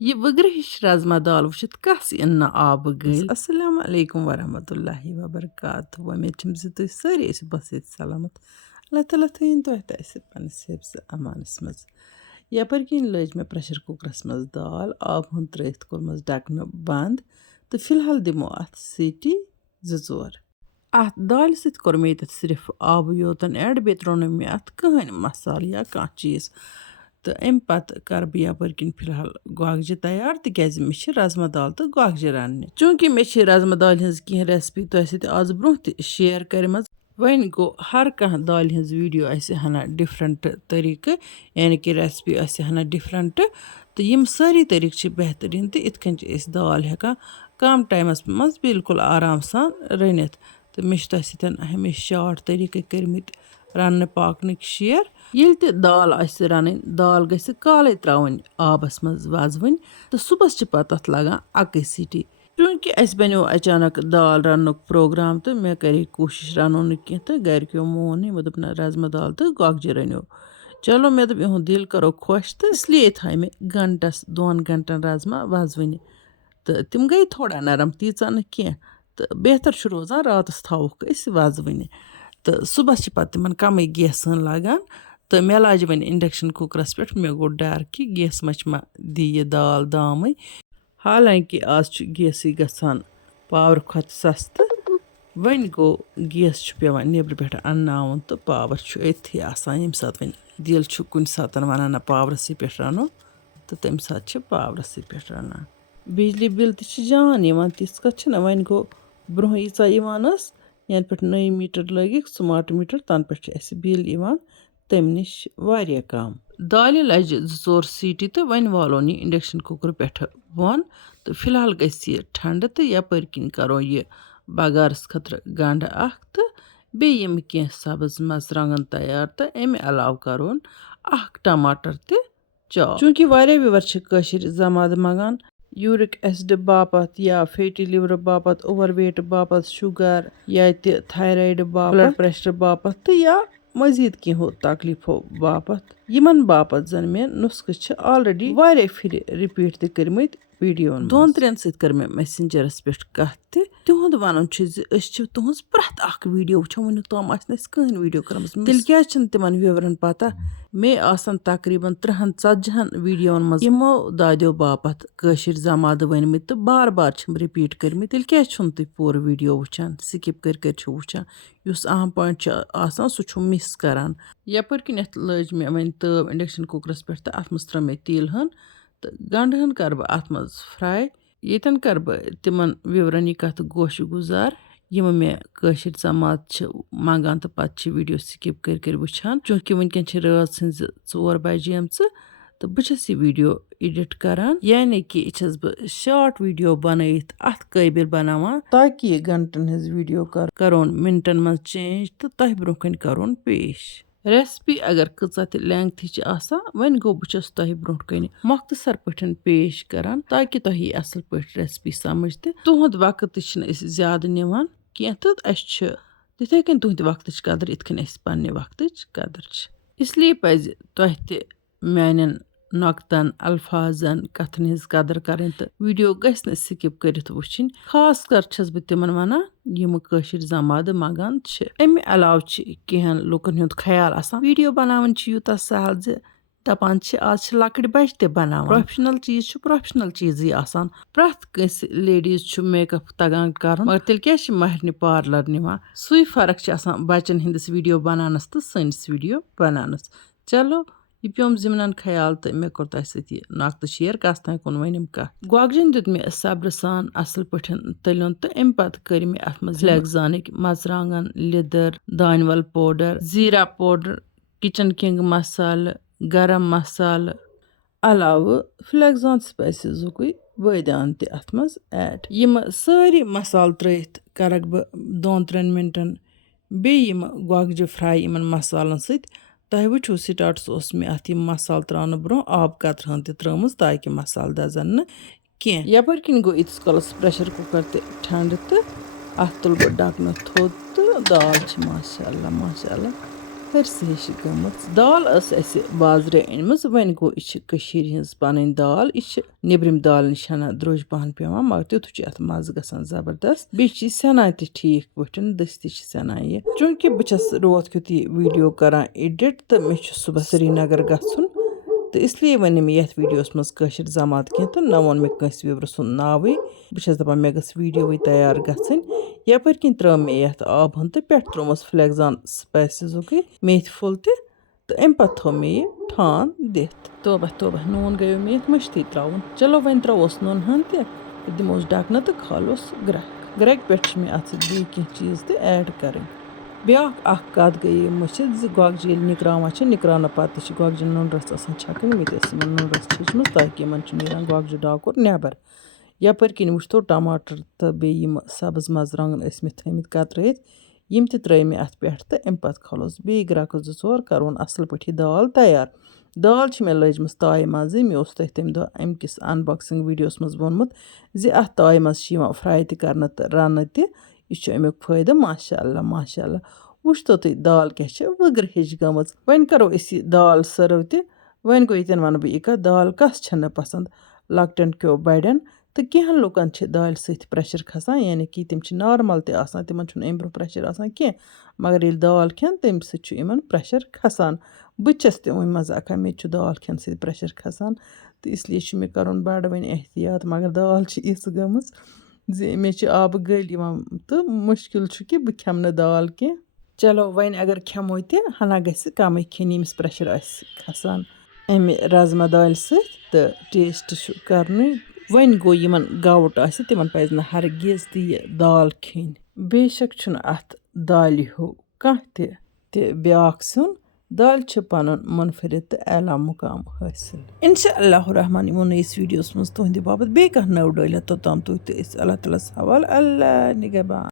ये वग्रहिश राजमा दाल वुचित कस इन ना आब गल। अस्सलाम अलैकुम वरहमतुल्लाहि वबरकातुहू। उम्मीद छम ज तुह सारी बस सलामत। अल्लाह ताला थन तुह पन्नस हिफ्स अमानस मज। यपर किन लज मे प्रेशर कुकरस मज दाल आब हुन त्रित कोरमस ढकन बंद तो फिलहाल दिमो अत सीटी जोर। अत दाल सत कोर मे सिर्फ आब योतन ऐड बे त्रो मे अत कहन मसाल या कह चीज तो अम पत कर बह यपर किन फिलहाल गोगज तैयार तिकाज मे राजमा दाल तो गोगज रन्ने। चूंकि मे राजमा दाल हज कह रेसिपी तुह सत आज ब्रोह शेयर करम वन गो हर कह दाल हज वीडियो हना डिफरेंट तरीक यानी कि रेसिपी हना डिफरेंट तो यम सारी तरीक बेहतरीन तो इत दाल हेका कम टाइमस मज बिल्कुल आराम सान रनित तो मे तुह सत हमेशा शार्ट तरीक करमित रन पाकन शेयर। ये दाल रन दाल गई काले त्रावन आबस मज वजवन तो सुबह पत लगान अक सीटी। चूंकि अस बनो अचानक दाल रन प्रोग्राम तो मे करे कोशिश रनो कह तो गरको मोन मे दोप राजमा दाल तो गोगज रनो। चलो मे दोप इहुद दिल करो खुश तो इसलिए थे मे घंटस 2 घंटन राजमा वजवन तो तिम गई थोड़ा नरम तीचा न कह तो बेहतर रोजान रातस थोक वजवन तो सुबह पत तिमन कम गैस लगान तो मे लाज वन इंडक्शन कुकरस पे मे गो डर कि गैस मच मा दी ये दाल दाम। हालांकि आज गैस गसान पावर खत सस्त वन गो गैस पेवान नेबर पे अन्नावन तो पावर अथी आसान यम सात वन दिल कुन सात वनान ना पावरस पे रनो तो तम सात पावरस पे रनान। बिजली बिल जान तिस कत वन गो ब्रोह यीचा यान पे नई मीटर लगिक स्मार्ट मीटर तन पे बिल तम निश वारिया कम। दाल लज 2 सीटी तो वन वालो नी इंडक्शन कुकर पे बन तो फिलहाल गई ठंड तो यपर किन करो ये बगारस खतर गंड अख तो बेम कह सब्ज मरचांगन तैयार तो अमे अलाव करोन अख टमाटर तो चाव। चूंकि वारिया विवर जमात मंगान यूरिक एसिड बापत या फैटी लिवर बापत ओवरवेट बापत शुगर या थायराइड बापत ब्लड प्रेशर बापत तो या मजीद कहो तकलीफो बापत यमन बापत जन मे नुस्ख ऑलरेडी वारिया फिर रिपीट तकरमत वीडियो 2-3 सत कर मे मैसेंजरस पे कत तिहुद वन तुहज प्रथ अख वीडियो वो वन तम कहन वीडियो करम तेल क्या तिमन व्यूवरन पता मे आसान तकरीबन 30-40 वीडियो मज यमो दादो बापत कशिर जमात वनमित तो बार बार रिपीट करमित तेल क्या तुह पूर वीडियो वुचान स्किप कर वुचान युस अहम पॉइंट आसान सह मिस करान। यपर किन लज मे वन तब इंडक्शन कुकरस पे तो अत मज त्र मे तिल हन तो गंड हन कर बह अत मज फ्राई येतन कर बह तिमन व्यूवरन यह कत गोश गुजार यम मे कशिर जमात मंगान तो पत वीडियो स्किप कर वुचान। चूंकि वनकन रात 4 बजे तो बस ये वीडियो एडिट करान यानी कि यह बह शार्ट वीडियो बनत अत काबिल बनावान ताकि यह घंटन हज वीडियो करोन मिनटन मज चेंज तो तह ब्रोह कन करोन पेश। रेसिपी अगर कचा लेंथी वन गो बस तह ब्रोह कन मुख्तसर पे पेश करान ताकि तह यी असल पे रेसिपी समझ तुहद वक्त ज्यादा निवान कह तो तिथे कन तुहद वक्त कदर इत कन पन्ने वक्त कदर इसलिए पज तह मान नकतन अल्फाजन कथन हज कदर करें तो वीडियो गस स्किप कर वुचन खास कर बह तिमन वनान यम कशिर जमात मंगान अमे अलाव कह लुकन हुंद ख्याल आसान वीडियो बनावन यूता सहल दपान आज लकड़ बच ते बनावान प्रोफेशनल चीज प्रोफेशनल चीज़ आसान प्रथ कस लेडीज मेकअप तगान कर मगर तेल क्या महरनि पार्लर निवान सुई फर्क आसान बचन हंदिस वीडियो बनानस तो सनिस वीडियो बनानस। चलो यह पेम जिमन ख्याल तो मे कोर तह सह नक्त शेयर कस तह कुन वनम कत गोगजन दित मे सब्र सान असल पे तलन तो अम पत कर मे अत मज फ्लेक्सानिक मरचांगन लिदर दानवल पाउडर जीरा पाउडर किचन किंग मसाल गरम मसाल अलाव फ्लेक्सान स्पाइसेसुक बदान तथ मज ऐड यम सारी मसाल त्रत करक बह 2-3 मिनटन बेम गोगज फ्राई इन मसालन सत तह वो स्टार्टस मे अत मसाल त्रान ब्रोह आब कतरहन त्रम ताकि मसाल दजन न कह यपर किन गो इतस कलस प्रेशर कुकर ठंड तो अत तुल बह ढकन थोद तो दाल माशाअल्लाह माशाअल्लाह हरसि हिश गमच दाल ٲस اَسہِ بازرٕ أنمٕژ وۄنۍ گوٚو یہِ چھِ کٔشیٖرِ ہِنٛز پَنٕنۍ دال یہِ چھِ نیٚبرِم دال نِش ہنا درٛوٚج پَہَن پیٚوان مگر تیُتھ چھُ اَتھ مَزٕ گژھان زبردست بیٚیہِ چھِ یہِ سٮ۪نان تہِ ٹھیٖک پٲٹھۍ دٔستی چھِ سٮ۪نان یہِ چوٗنٛکہِ بہٕ چھَس راتھ کیُتھ یہِ ویٖڈیو کَران ایٚڈِٹ تہٕ مےٚ چھُ صُبحس سرینگر گژھُن تہٕ اِسلیے وَنہِ نہٕ مےٚ یَتھ ویٖڈیوَس منٛز کٲشِر زمات کینٛہہ تہٕ نہ ووٚن مےٚ کٲنٛسہِ وِورٕ سُنٛد ناوٕے بہٕ چھَس دَپان مےٚ گٔژھ ویٖڈیووٕے تیار گژھٕنۍ یَپٲرۍ کِنۍ ترٛٲو مےٚ یَتھ آبہٕ ہٕن تہٕ پٮ۪ٹھٕ ترٛوومَس فٕلیگزان سٕپایسِزُکٕے میتھِ پھوٚل تہِ تہٕ اَمہِ پَتہٕ تھوٚو مےٚ یہِ ٹھانٛد دِتھ توبہ توبہ نوٗن گٔیو مےٚ یَتھ مٔشتٕے ترٛاوُن چلو وۄنۍ ترٛاووس نوٗن ہَن تہِ دِموس ڈَکنہٕ تہٕ کھالوس گرٛٮ۪کھ گرٛٮ۪کہِ پٮ۪ٹھ چھِ مےٚ اَتھ سۭتۍ بیٚیہِ کینٛہہ چیٖز تہِ ایڈ کَرٕنۍ بیٛاکھ اَکھ کَتھ گٔے یہِ مٔشِتھ زِ گۄگجہِ ییٚلہِ نِکراوان چھِ نِکراونہٕ پَتہٕ تہِ چھِ گۄگجہِ نُنہٕ رَژھ آسان چھَکٕنۍ مےٚ تہِ ٲس یِمَن نُنہٕ رَژھ چھٔچمٕژ تاکہِ یِمَن چھُ نیران گۄگجہِ ڈاکُر نٮ۪بر یَپٲرۍ کِنۍ وٕچھتو ٹماٹر تہٕ بیٚیہِ یِم سبٕز مَرژٕوانٛگَن ٲسۍ مےٚ تھٲیمٕتۍ کَترٲیِتھ یِم تہِ ترٛٲے مےٚ اَتھ پٮ۪ٹھ تہٕ اَمہِ پَتہٕ کھالوس بیٚیہِ گرٛٮ۪کہٕ 2-4 کَرون اَصٕل پٲٹھۍ یہِ دال تیار دال چھِ مےٚ لٔجمٕژ تایہِ منٛزٕے مےٚ اوس تۄہہِ تَمہِ دۄہ اَمہِ کِس اَنباکسِنٛگ ویٖڈیوَس منٛز ووٚنمُت زِ اَتھ تایہِ منٛز چھِ یِوان فرٛاے تہِ کَرنہٕ تہٕ رَننہٕ تہِ یہِ چھُ اَمیُک فٲیدٕ ماشاء اللہ وٕچھتو تُہۍ دال کیٛاہ چھِ وٕگرٕ ہِش گٔمٕژ وۄنۍ کَرو أسۍ یہِ دال سٔرٕو تہِ وۄنۍ گوٚو ییٚتٮ۪ن وَنہٕ بہٕ یہِ کَتھ دال کَس چھَنہٕ پَسنٛد لۄکٹٮ۪ن کیو بَڑٮ۪ن تہٕ کینٛہَن لُکَن چھِ دالہِ سۭتۍ پرٛٮ۪شَر کھَسان یعنی کہِ تِم چھِ نارمَل تہِ آسان تِمَن چھُنہٕ اَمہِ برونٛہہ پرٛٮ۪شَر آسان کینٛہہ مگر ییٚلہِ دال کھٮ۪ن تَمہِ سۭتۍ چھُ یِمَن پرٛٮ۪شَر کھَسان بہٕ تہِ چھَس تِموٕے مَزاقا مےٚ تہِ چھُ دال کھٮ۪نہٕ سۭتۍ پرٛٮ۪شَر کھَسان تہٕ اِسلیے چھُ مےٚ کَرُن بَڑٕ وۄنۍ احتیاط مگر دال چھِ یِژھ گٔمٕژ زِ مےٚ چھِ آبہٕ گٔلۍ یِوان تہٕ مُشکِل چھُ کہِ بہٕ کھٮ۪مہٕ نہٕ دال کینٛہہ چلو وۄنۍ اگر کھٮ۪مو تہِ ہنا گژھِ کَمٕے کھیٚنۍ ییٚمِس پرٛٮ۪شَر آسہِ کھَسان اَمہِ رازما دالہِ سۭتۍ تہٕ ٹیسٹ چھُ کَرنُے وۄنۍ گوٚو یِمَن گاوُٹ آسہِ تِمَن پَزِ نہٕ ہرگیز تہِ یہِ دال کھیٚنۍ بے شک چھُنہٕ اَتھ دالہِ ہیوٗ کانٛہہ تہِ بیٛاکھ سیُن دالہِ چھُ پَنُن مُنفرد تہٕ اعلیٰ مُقام حٲصِل اِنشاء اللہ الرحمٰن یِمو نٔیِس ویٖڈیوَس منٛز تُہٕنٛدِ باپَتھ بیٚیہِ کانٛہہ نٔو ڈٲلِتھ توٚتام تُہۍ تہٕ أسۍ اللہ تعالیٰ ہَس حوالہٕ اللہ نِگہبان